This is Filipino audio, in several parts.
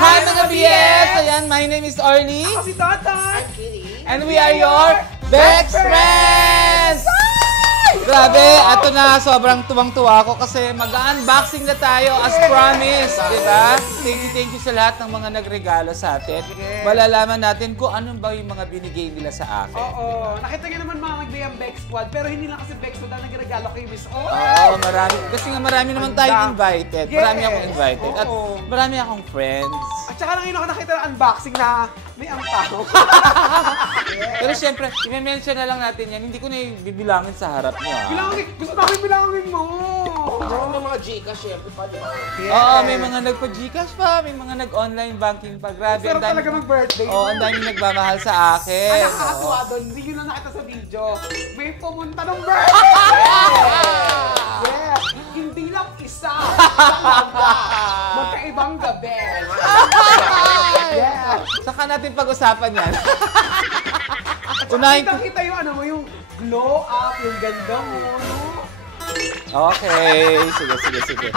Hi mga BS! Ayan, my name is Orly. Ako si Tata. I'm Kitty. And we are your best friends! Grabe, ato na, sobrang tuwang-tuwa ako kasi mag-unboxing na tayo as promised, di ba? Thank you sa lahat ng mga nagregalo sa atin. Malalaman natin kung ano ba yung mga binigay nila sa akin. Oo, nakita niyo naman mga nagbayang Bex Squad, pero hindi lang kasi Bex Squad ang nagregalo kay Miss O. Oo, marami. Kasi nga marami naman tayong invited. Marami akong invited. At Oo. marami akong friends. At saka lang yun ako nakita ng unboxing na may ang tao. Pero syempre, i-mention na lang natin yan. Hindi ko na bibilangin sa harap niyo. Bilangin, gusto namin bilangin mo. May mga Gcash, syempre pa, di ba? Oo, may mga nagpa-Gcash pa, may mga nag-online banking pa. Grabe, Pero talaga mag-birthday. Oo, ang dami nagmamahal sa akin. Ang nakakatuwa doon, hindi yun lang nakita sa video. May pumunta ng birthday! Yes! Hindi lang isa. Magkaibang gabi. Yeah. Saka natin pag-usapan yan. Unahin ko. Kita yung ano mo, yung glow up, yung ganda mo, no? Okay, sige.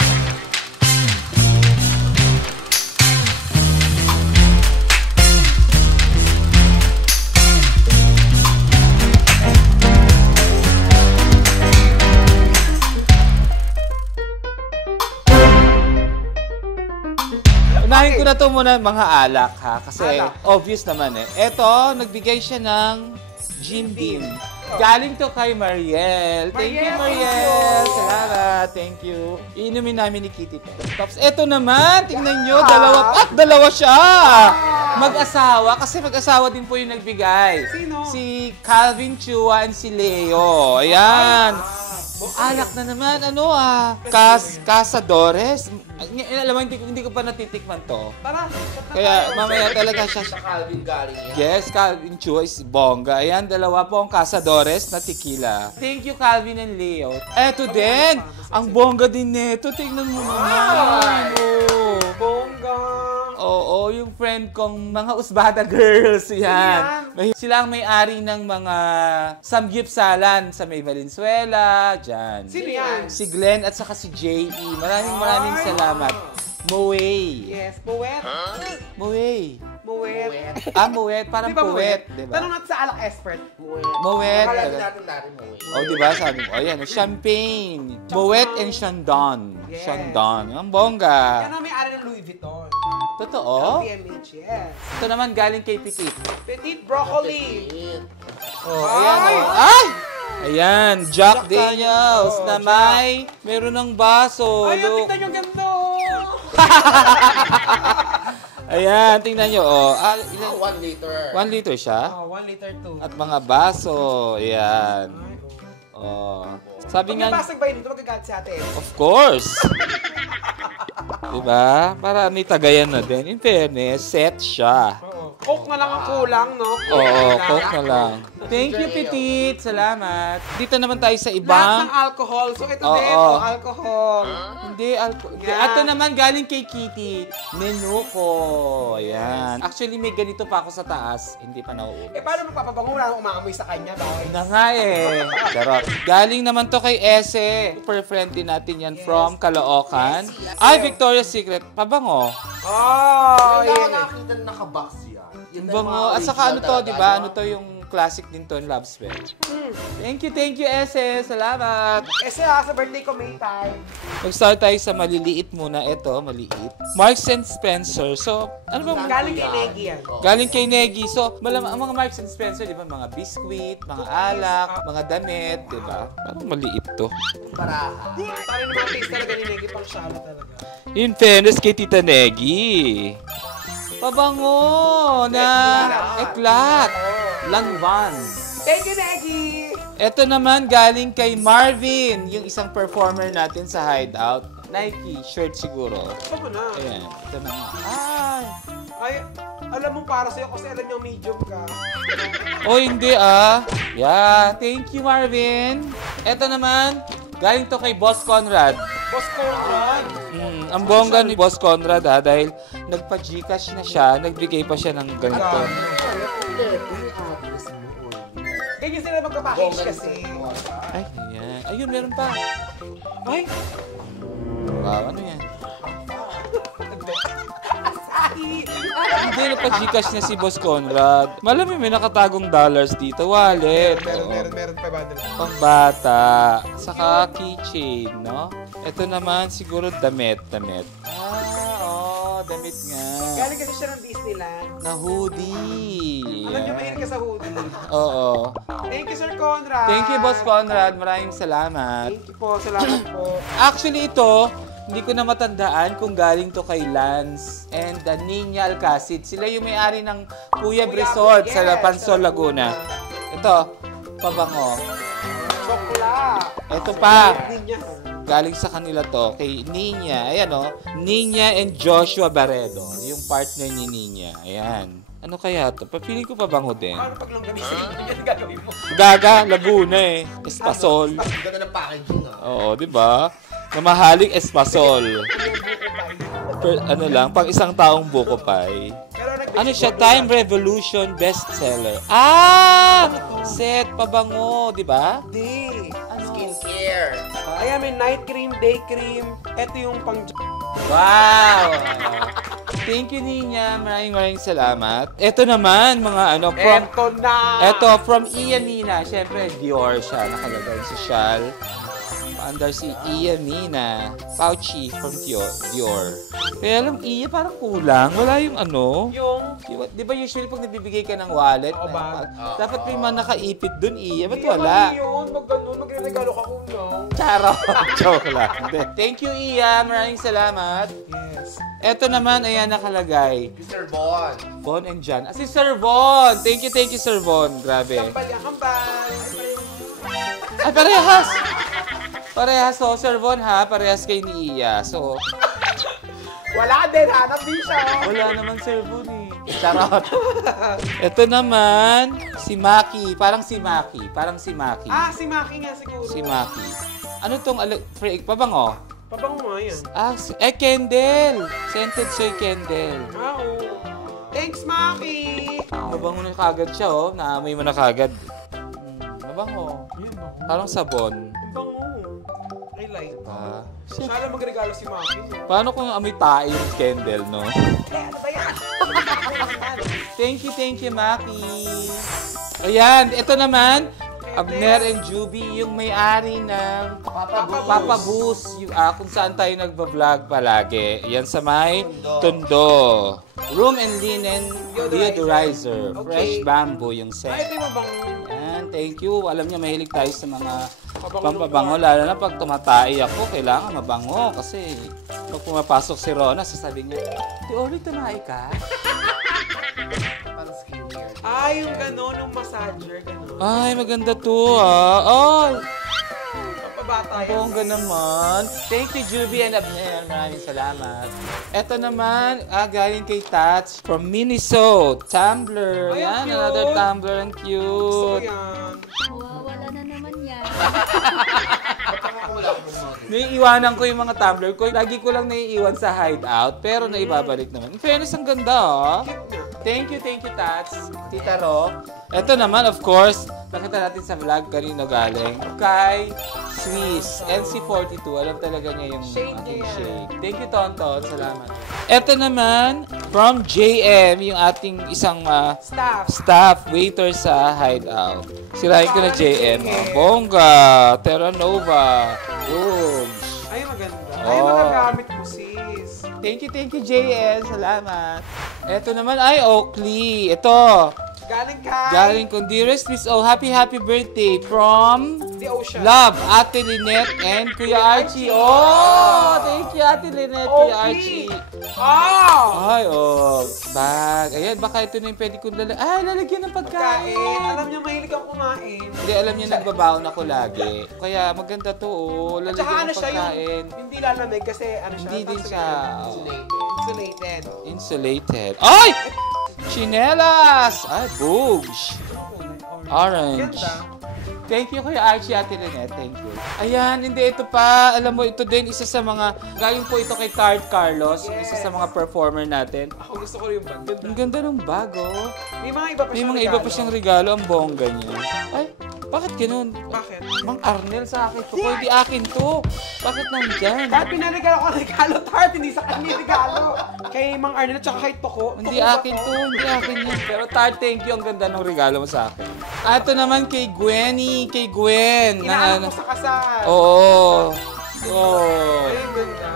Unahin ko na ito muna mga alak ha, kasi obvious naman eh. Eto, nagbigay siya ng Jim Beam. Galing to kay Mariel. Thank you, Mariel. Salamat. Thank you. Iinumin namin ni Kitty to. Tapos eto naman, tingnan nyo, dalawa siya. Mag-asawa, kasi mag-asawa din po yung nagbigay. Sino? Si Calvin Chua and si Leo. Ayan. Alak na naman, Casadores. Alam mo, hindi ko pa natitikman to. Kaya mamaya talaga siya. Sa Calvin galing yan. Yes, Calvin Chua is bongga. Ayan, dalawa po ang Casadores na tequila. Thank you, Calvin and Leo. Eto din, ang bongga din nito. Tingnan mo naman. Bongga. Oo, yung friend kong mga Usbada girls. Yan. Sila ang may-ari ng mga samgyupsalan sa May Valenzuela. Dyan. Sino yan? Si Glenn at saka si J.E. Maraming salamat. Moe. Yes, Moet. Moe. Moet. Moet. Parang Di ba poet. Diba? Tanong natin sa alak expert. Moet. Nakalagay natin Moet. Oh, diba? Sabi mo, ayan, champagne. Moet and Chandon. Yes. Chandon. Ang bongga. Yan ang may-ari ng Louis Vuitton. Totoo? LVMH, yes. Ito naman galing kay Petit. Petit broccoli. Oh, ayan. Ay! Ayan, Jack Daniels na meron ng baso. Ay, tingnan yung ganda. Ayan, tingnan nyo. Oh. 1 liter. 1 liter siya? 1 liter 2. At mga baso. Ayan. Oh. Sabi nga... Pag nabasag ba yun dito, magagalit sa atin? Of course. Diba? Para may tagayan na din. In fairness, set siya. Coke na lang ang kulang, no? Oo, Coke na lang. Thank you, Petit. Salamat. Dito naman tayo sa Lahat ibang... ng alcohol. So, ito din, alcohol. Hindi, Ito naman galing kay Kitty. Menuko. Ayan. Actually, may ganito pa ako sa taas. Hindi pa nauubos. Paano magpapabango? Wala nang umaamoy sa kanya, bawal. Na nga eh. Charot. Galing naman to kay Ese. Super friend din natin yan from Caloocan. Ay, Victoria's Secret. Pabango. Oh, Hindi ako nakakita na nakabox yan. Bango. At saka ano to, di ba? Ano to yung classic din to, Love Spell. Thank you, Ese. Salamat. Kasi sa birthday ko, May time. Mag-start tayo sa maliliit muna. Ito, maliit. Marks and Spencer. So, ano ba? Galing kay Negi yan. Galing kay Negi. So, ang mga Marks and Spencer, di ba? Mga biscuit, mga alak, mga damit, di ba? Parang maliit to. Baraha. Parang naman taste talaga ni Negi, pang shala talaga. In fairness kay Tita Negi. Pabango na eklat. Lanvan. Thank you, Negi! Ito naman galing kay Marvin, yung isang performer natin sa Hideout. Nike shirt siguro. Ito mo na. Ayan, ito na nga. Ay, alam mo para sa'yo kasi alam niyo medium ka. Oh, hindi ah. Yeah, thank you Marvin. Ito naman, galing to kay Boss Conrad. Boss Conrad. Ang bongga ni Boss Conrad dahil nagpa-Gcash na siya, nagbigay pa siya ng ganito. Ganyan sila magpa-package kasi. Ay, ayan. Ayun, meron pa. Ay! Wow, ano yan? Hindi na pa-Gcash niya si Boss Conrad. Malamig may nakatagong dollars dito. Wallet. Meron pa bundle. Pambata. Saka keychain, no? Ito naman siguro damit. Damit nga. Galing kasi siya ng Disneyland. Na hoodie. Alam niyo, mahilig ka sa hoodie. Oo. Thank you, Sir Conrad. Thank you, Boss Conrad. Maraming salamat. Thank you po. Salamat po. Actually, ito, hindi ko na matandaan kung galing to kay Lance and Nina Alcacid. Sila yung may-ari ng Kuya Resort sa Pansol, Laguna. Ito, pabango. Chokla. Ito pa. Hindi niya. Galing sa kanila to, kay Nina. Ayan o, Nina and Joshua Barredo. Yung partner ni Nina. Ayan. Ano kaya to? Feeling ko pabango din. Paano pag lang gamitin? Hindi yan gagawin mo. Gaga, Laguna eh. Espasol. Ganda ng packaging ah. Oo, di ba? Namahaling espasol. Ano lang, pang isang taong buko pie. Ano siya? Time Revolution bestseller. Ah! Set pabango, di ba? Hindi. Skincare. Ayan, may night cream, day cream. Ito yung pang... Wow! Thank you, Nina. Maraming salamat. Ito naman, mga ano, from Ian Nina. Siyempre, Dior siya. Nakalagay sa shawl. Under si Iya Nina. Pouchy from Dior. Kaya alam, Iya parang kulang. Wala yung ano. Di ba usually pag nabibigay ka ng wallet, dapat may mga nakaipit dun, Iya. Ba't wala? Hindi yun. Magre-regalo ka kulang. Charo. Joke lang. Thank you, Iya. Maraming salamat. Yes. Eto naman, ayan nakalagay. Mr. Bon. Bon and John. Si Sir Von. Thank you, Sir Von. Grabe. Kambal yan, kambal. Ay, parehas! Parehas, so, Sir Von, ha? Parehas kay ni Iya. So, Wala din, hanap din siya. wala naman Sir Von, eh. Charot. Ito naman, si Maki. Parang si Maki. Si Maki nga siguro. Si Maki. Ano tong, pabango? Pabango nga yan. Candle. Scented soy candle. Oo. Thanks, Maki. Mabango na kagad siya, oh. Naamoy mo na kagad. Mabango. Parang sabon. Bango. I like. Diba? Sana magregalo si Maki. Paano kung amoy tae yung candle, no? Ano ba yan? Thank you, Maki. Ayan, ito naman, Abner and Juby, yung may-ari ng Papa Boost, yung, kung saan tayo nagba-vlog palagi. Yan sa may Tondo. Room and Linen Deodorizer. Okay. Fresh bamboo yung scent. Ay, ito yung mabango. Yan, thank you. Alam niyo, mahilig tayo sa mga pampabango. Lalo na pag tumatay ako, kailangan mabango. Kasi pag pumapasok si Rona, sasabihin niya, "Di ulit tumahay ka?" Parang skincare. Yung gano'n, yung massager, gano'n. Ay, maganda to, Ay, Pampabata yan. bongga naman. Thank you, Juby and Abner. Maraming salamat. Ito naman, galing kay Tats from Minnesota. Tumbler. Ay, Yan, cute. another tumbler. Ang Gusto ko cute. yan. Wala na naman yan. Naiiwanan ko yung mga tumbler ko. Lagi ko lang naiiwan sa hideout, pero naibabalik naman. In fairness, ang ganda, Cute nga. Thank you, Tats. Tita Ro. Ito naman, of course, nakita natin sa vlog kanino galing. Kay Swiss, NC42. Alam talaga niya yung Shade aking niya. shade. Thank you, Tonton. Salamat. Ito naman, from JM, yung ating isang staff, waiter sa hideout. Sirahin ko na JM. Bongga, Terra Nova, Rooms. Ay, maganda. Ay, magagamit mo, sis. Thank you, JM. Salamat. Ito naman ay Oakley. Ito. Galing kay... Galing kong dearest Miss O. Happy birthday from The Ocean. Love, Ate Lynette and Kuya Archie. Oh, thank you, Ate Lynette, Kuya Archie. Ay, bag. Ayan, baka ito na yung pwede kong lalagyan ng pagkain. Alam niya, mahilig akong kumain. Hindi, alam niya, nagbabaon ako lagi. Kaya maganda to, At saka lalagyan ano ng siya, pagkain. hindi lalamig kasi ano siya. Hindi din siya Insulated. insulated. Ay! Chinelas! Ay, boogs. Orange. Ganda. Thank you, Kuya Archie, Ate Lynette. Thank you. Ayan, hindi, ito pa. Alam mo, ito din, isa sa mga, galing po ito kay Tart Carlos, isa sa mga performer natin. Ako gusto ko yung bag. Ganda. Ang ganda ng bag, oh. May mga iba pa May siyang mga iba pa siyang regalo, ang bongga niya. Ay, Bakit ganun? Bakit? Mang Arnel sa akin to. Hindi akin to. Bakit nandyan? Dahil pinarigalo ko ang regalo, Tart, hindi sa kanya regalo. Kay Mang Arnel at saka kay Toko. Hindi akin to. Hindi akin yan. Pero Tart, thank you. Ang ganda ng regalo mo sa akin. Ito naman kay Gwenny. Kay Gwen. Inaano ko sa kasal. Oo. Oh. Ay, ang ganda.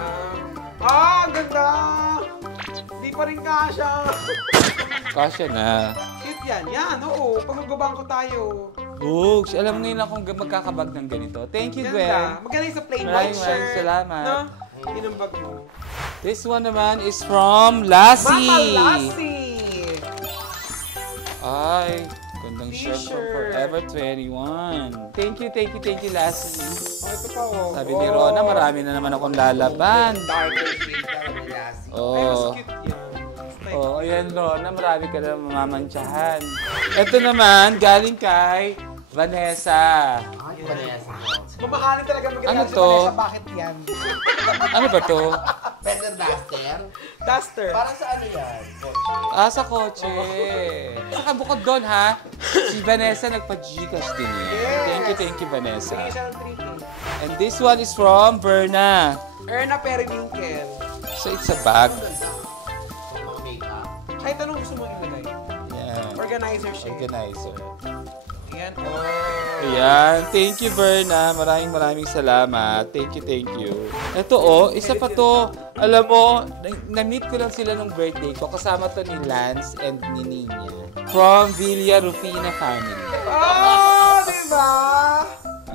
Ah, ang ganda. Hindi pa rin kasha. Kasya na. Cute yan. Yan, oo. Pag-magabangko tayo. Books, alam ngayon akong magkakabag ng ganito. Thank you, Gwen. Ganda. Maganda yung sa plain Maraming white shirt. salamat. No? Inumbag mo. This one naman is from Lassie. Mama Lassie. Ay, gandang shirt from T-shirt. Forever 21. Thank you, Lassie. Oh, ito pa, oh. Sabi ni Rona, marami na naman akong lalaban. Darker shade na ng Lassie. Ay, mas Oh. cute yan. Oh, ayan Rona, marami ka na mamamantsahan. Ito naman, galing kay Vanessa. Ay, Vanessa. Mamahalin talaga magregalo Ano si to? Vanessa. Bakit yan? Ano ba to? Feather duster? Duster. Parang sa ano yan? Sa kotse. Saka bukod doon ha, si Vanessa nagpa-Gcash din eh. Yes. Thank you, Vanessa. Bigyan siya ng 3K. And this one is from Berna. Erna Periwinkle. So it's a bag. Pang mga makeup? Kahit anong gusto mo ilagay. Yan. Organizer siya. Organizer. Ayan. Oh. Ayan. Thank you, Berna. Maraming salamat. Thank you. Ito isa pa to. Alam mo, na-meet ko lang sila nung birthday ko. Kasama to ni Lance and ni Nina. From Villa Rufina family. Oh, diba?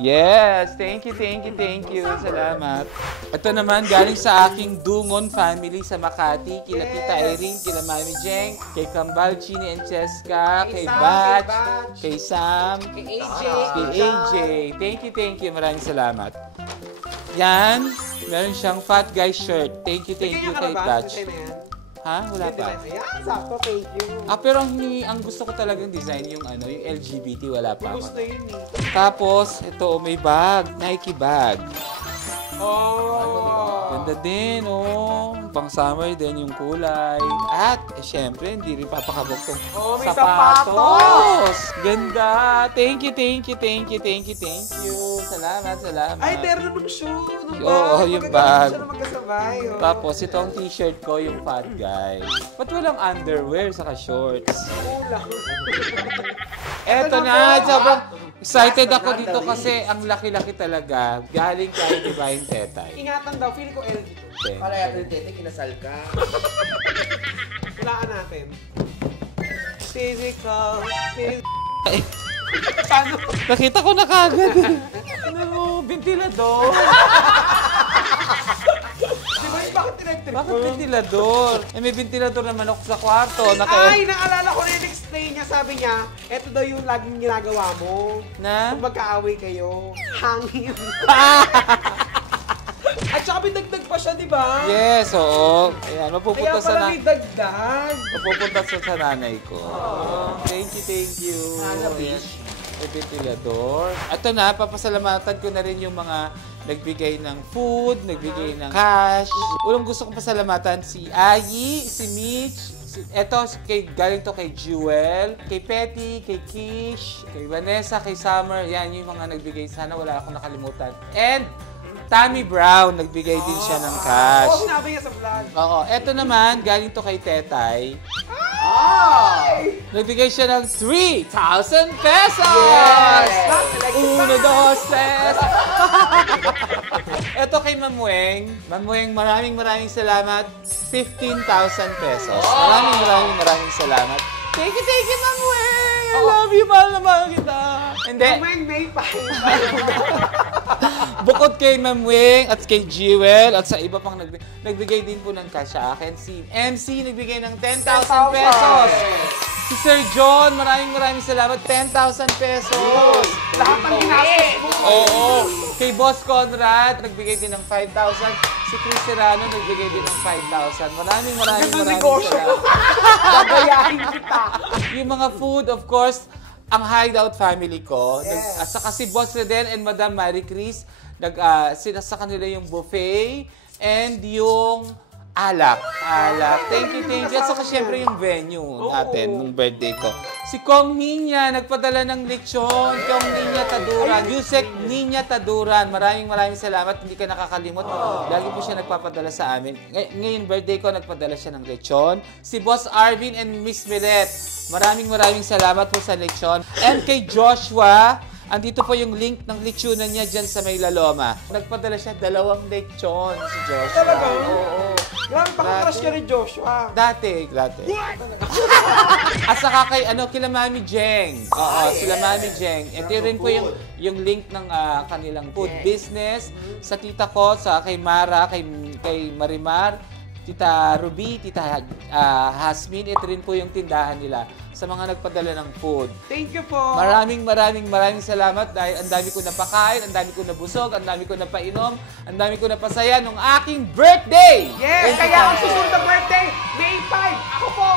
Yes, thank you. Salamat. Ito naman galing sa aking Dungon family sa Makati, kila Tita Irene, kila Mami Jeng, kay Kambal, Chini and Cheska, kay Sam, Batch, kay Batch, kay Sam, kay AJ. kay AJ. Thank you. Maraming salamat. Yan, meron siyang Fat Guy shirt. Thank you Bigyan ka kay na ba? Batch. Design na yan? Ha? Wala pa. Ayan, sakto. Thank you. Pero ang gusto ko talagang design yung yung LGBT, wala pa. Gusto yun eh. Tapos, ito, may bag. Nike bag. Oh. Ganda din, Pang summer din yung kulay. At, syempre, hindi rin papakabog tong Oh, may sapatos! Ganda! Thank you. Salamat. Ay, terno ng shoe. Oo, yung bag. Siya na magkasabay. Oh. Tapos, itong t-shirt ko, yung Fat Guy. Ba't walang underwear saka shorts? Kulang. Eto na, sobrang excited ako dito kasi ang laki-laki talaga. Galing kay Divine Tetay. Ingatan daw, feeling ko LG to. Kala yata yung tete, kinasal ka. Walaan natin. Physical. Ay, Paano? nakita ko na kagad. Ano, ventilador. Di ba yung bakit electric Bakit ventilador? May ventilador naman ako sa kwarto. Ay, naalala ko na yung explain niya. Sabi niya, eto daw yung laging ginagawa mo. Na? Kung magkaaway kayo, hangin. At saka may dagdag pa siya, di ba? Yes, oo. Ayan, Kaya mapupunta sa pala may dagdag. mapupunta sa nanay ko. Thank you. Ayan, may ventilador. Ito na, papasalamatan ko na rin yung mga nagbigay ng food, nagbigay ng cash. Unang gusto kong pasalamatan si Ayi, si Mitch, galing to kay Jewel, kay Petty, kay Kish, kay Vanessa, kay Summer. Yan yung mga nagbigay. Sana wala akong nakalimutan. And Tammy Brown, nagbigay din siya ng cash. Oo, sinabi niya sa vlog. Oo, eto naman, galing to kay Tetay. Ay! Nagbigay siya ng 3,000 pesos! Yes! 1, 2, 3. Eto kay Ma'am Weng. Ma'am Weng, maraming salamat. 15,000 pesos. Maraming salamat. Thank you, Ma'am Weng! I love you, mahal na mahal kita. Hindi. May pa. Bukod kay Ma'am Weng at kay Jewel at sa iba pang nagbigay din po ng cash sa akin. Si MC nagbigay ng 10,000 pesos. Si Sir John, maraming salamat. 10,000 pesos. Lahat ng ginastos mo. Oo. Kay Boss Conrad, nagbigay din ng 5,000. Si Chris Serrano, nagbigay din ng 5,000. Maraming negosyo. salamat. Gagayahin kita. Yung mga food, of course, ang Hideout family ko. Yes. At saka si Boss Reden and Madam Marie Chris, sa kanila yung buffet and yung alak. Thank you. At saka syempre yung venue natin, nung birthday ko. Si Kong Ninya, nagpadala ng lechon. Kong Ninya Taduran. Yusek Ninya Taduran. Maraming salamat. Hindi ka nakakalimot. Lagi po siya nagpapadala sa amin. Ngayon, birthday ko, nagpadala siya ng lechon. Si Boss Arvin and Miss Millet. Maraming salamat po sa lechon. And kay Joshua, andito po yung link ng lechonan niya dyan sa May Laloma. Nagpadala siya 2 lechon si Joshua. Talaga? Oo. Grabe, pakakrush ka rin, Joshua. Dati. At saka kay, kila Mami Jeng. Oo, sila Mami Jeng. Ito rin po yung link ng kanilang food business. Sa tita ko, kay Mara, kay Marimar, Tita Ruby, Tita Hasmin. Ito rin po yung tindahan nila sa mga nagpadala ng food. Thank you po. Maraming salamat dahil ang dami ko napakain, ang dami ko nabusog, ang dami ko napainom, ang dami ko napasaya nung aking birthday! Yes! Kaya ang susunod na birthday, May 5! Ako po!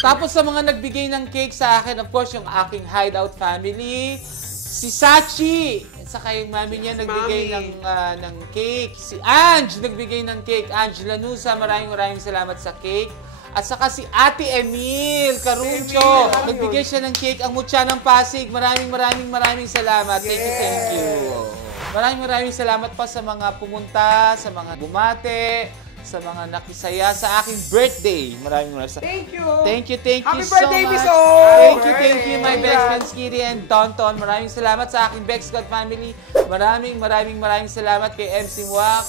Tapos sa mga nagbigay ng cake sa akin, of course, yung aking hideout family, si Sachi, saka yung mami niya nagbigay ng cake. Si Ange nagbigay ng cake. Ange Lanusa, maraming salamat sa cake. At saka si Ate Emil Caruncho, nagbigay siya ng cake. Ang mutya ng Pasig, maraming salamat. Thank you. Maraming salamat pa sa mga pumunta, sa mga bumate, sa mga nakisaya sa aking birthday. Maraming salamat. Thank you! Thank you Happy so birthday, much. Miss O! Thank you, my best friends, Kiri and Tonton. Maraming salamat sa aking Bex God family. Maraming salamat kay MC Mwa,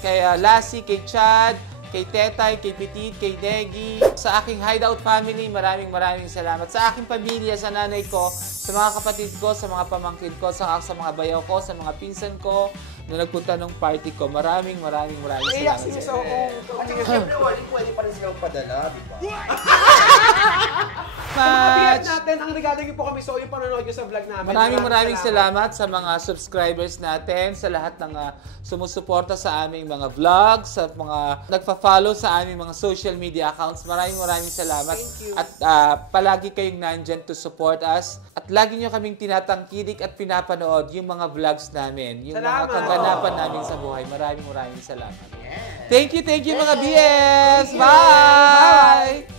kay Lassie, kay Chad, kay Tetay, kay Petit, kay Deggy. Sa aking hideout family, maraming salamat. Sa aking pamilya, sa nanay ko, sa mga kapatid ko, sa mga pamangkin ko, sa mga bayaw ko, sa mga pinsan ko, na nagpunta ng party ko. Maraming salamat. Iyak si Miss O. At saka siyempre, pwede pa rin silang padala, di ba? Mga biyat natin, ang regalo niyo po kami, so yung panonood niyo sa vlog namin. Maraming salamat sa mga subscribers natin, sa lahat ng sumusuporta sa aming mga vlogs, sa mga nagpa-follow sa aming mga social media accounts. Maraming salamat. Thank you. At palagi kayong nandyan to support us. At lagi nyo kaming tinatangkilik at pinapanood yung mga vlogs namin, yung mga kaganapan namin sa buhay. Maraming salamat. Thank you mga BS! Bye!